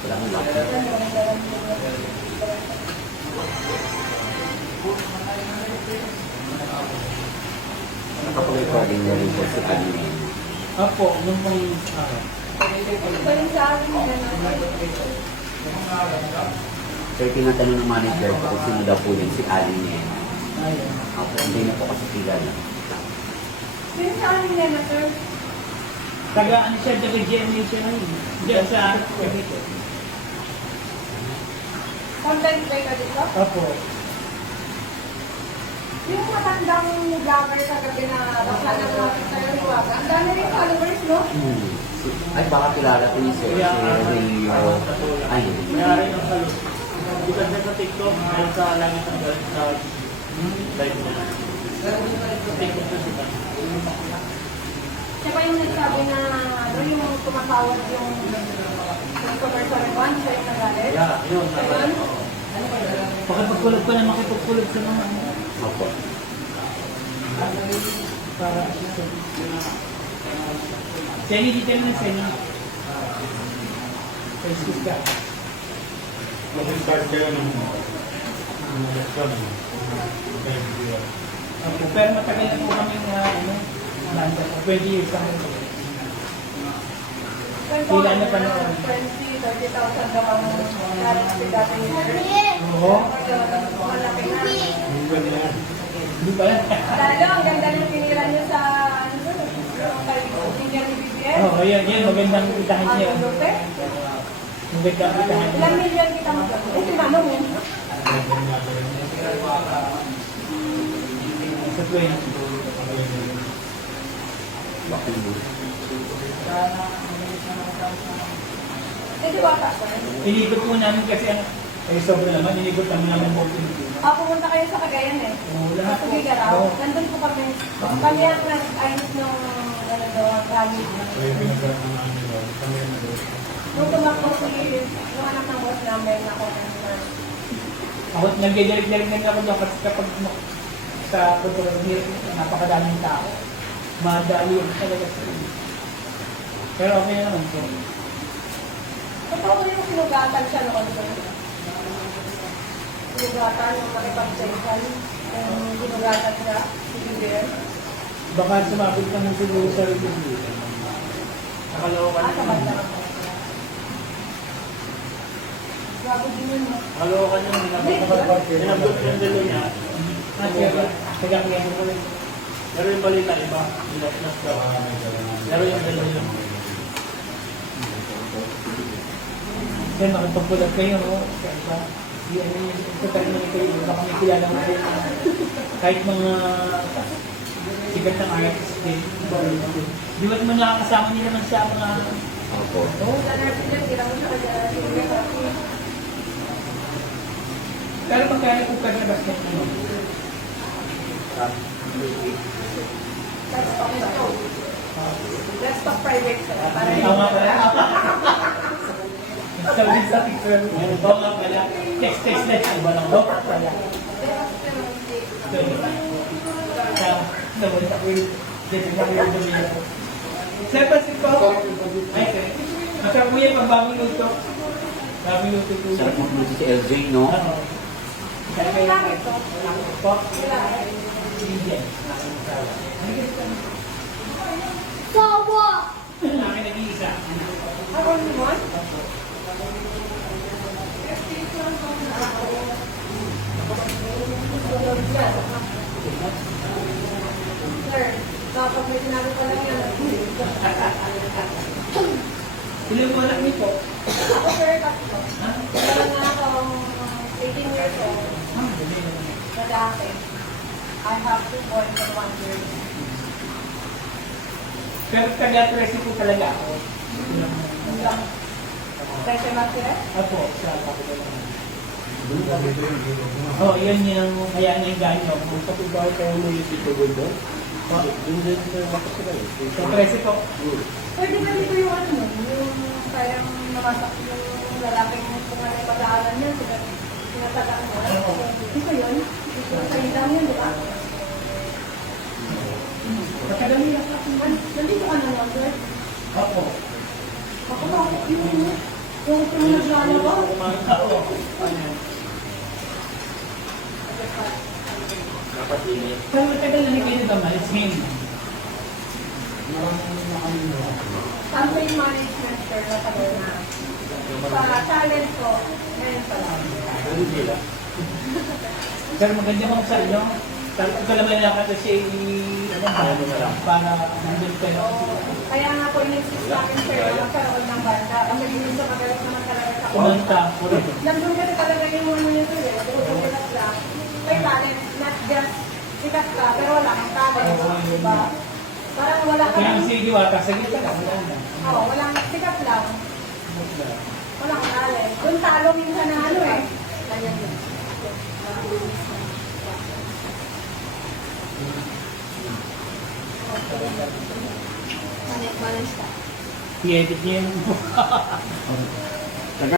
Wala akong lock. Nakapag-recording na rin po si kanina. Opo, nung may Ito yung sa akin na Sir, tinatanong ng manager ko kung sino daw po yun, si Aling niya. ayun. Ako, hindi na po kasi kilala. Yung sa akin na sir. Taga ano siya, taga GMA siya ngayon. Diyan sa Cavite. Content play ka dito. Opo. Yung matandang vlogger sa gabi na basta na natin sa'yo ni Waga. Ang dami rin followers, no? Ay, baka kilala ko yung sir, si Rio. Ay, Mayari ng salot. Bukod na sa TikTok, meron sa langit ng galit sa live niya. Sa TikTok na siya. Siya ba yung nagsabi na ano yung tumatawad yung customer sa Rewan? Siya yung nagalit? Yeah, yun. Siya yun? Pakipagkulog ko na makipagkulog sa mga ano. opo. Para Senny, dito na Senny. Facebook ka. Mag-start kayo ng election. Opo, pero matagal na po kami ano, 20 years kami. Ilan na pa na? 20, 30,000 daw ang natin dati year. Oo. Malaki na. Hindi pa lang. Lalo, ang ganda ng pinira niyo sa ano doon, yung kay Senior ni BBM. Oo, yan, magandang itahan niya. Ang Lope. Magandang itahan niya. Ilang million kita mo doon? Eh, si Mano mo. Sa 20. Bakit mo? Eh, di ba tapos? Inigot po namin kasi ang sobra naman, inigot namin po. Pumunta kayo sa Cagayan eh. Oo, Sa lahat po. Tugigaraw. Oo. Nandun po kami. Kami ang nag-ayos ng ano daw, ang rally. Nung tumakbo si yung anak ng boss namin na confirm. Ako, nagdidirig-dirig na ako doon kasi kapag sa kultura ng hirap, napakadaming tao. Madali yun talaga sa iyo. Pero okay na naman po. Totoo yung sinugatan siya noon doon. Sinugatan, yung makipag-check-an. Yung sinugatan siya, si BBM. Baka sumabot ka ng siguro sa review. Nakalawakan Sa banda ako. Grabe din yun. no? Nakalawakan yung hinabot yung dalo niya. Tagakaya mo rin. Pero yung balita iba, nas daw. Pero yung dalo yun. Kaya makipagpulat kayo, no? Kaya ano yung total na kayo, baka may kilala mo kayo. Kahit mga sigat ng artist din. Di ba't mo nakakasama nila naman sa mga... Opo. Sa Nerfield, tira mo siya kaya sinugatan. Pero magkano kung ka na basket mo? Let's talk private sila. Para Tama pala. Sabi sa picture, oo nga pala. Text na siya. Iba lang. Oo pala. Naman ako yung getting na yung domino. Sir, pasin po. Ay, sir. Masarap mo yan pag bagong luto. Bagong luto po. Sarap magluto si LJ, no? Oo. Kaya kayo po. Hindi. Sawa! Akin nag-iisa. Ako naman? Sir, kapag may sinabi pa lang yan. Ilan mo anak niyo po? Ako sir, kasi ko. Meron na akong 18 years old. Lalaki. I have 2 boys and 1 girl. Pero taga-tresi po talaga ako. Hanggang 13 months sila? Ako, sa Pakistan. Oh, yan yung kaya na yung ganyo. Kung sa tubaw kayo mo yung dito gundo, so 13 po. Pwede ba dito yung ano nun? Yung parang namasak yung lalaking kung ano yung pag-aaral niya, sinatagaan mo. Ito yun? Ito sa lang yun, di ba? Pagkadali lang ako. Nandito ka na lang, sir. Opo. Ako ba? Yun yun. Yung naglalaba. Oo. Dapat init. Pero matagal na kayo naman, it's him. Maraming nakamino. Campaign management, sir, matagal na. Sa talent ko, ngayon pa lang. Hindi lang. Pero maganda mo sa inyo. Ito naman lang kasi siya Ano na lang. para nandun kayo. Kaya nga po, in-insist namin, sir, na magkaroon ng banda. Kasi yun sa magaling naman talaga sa Kumanta. Nandun kasi talaga yung ano nito eh. Sikat lang. May talent, not just sikat ka, pero wala kang talent. Diba? Parang wala ka Kaya lang. ang sige wata sa gita lang. Wala na. Oo, walang sikat lang. Walang talent. Doon talo minsan na ano eh. Ganyan yun. Manis ka. I-edit niya yung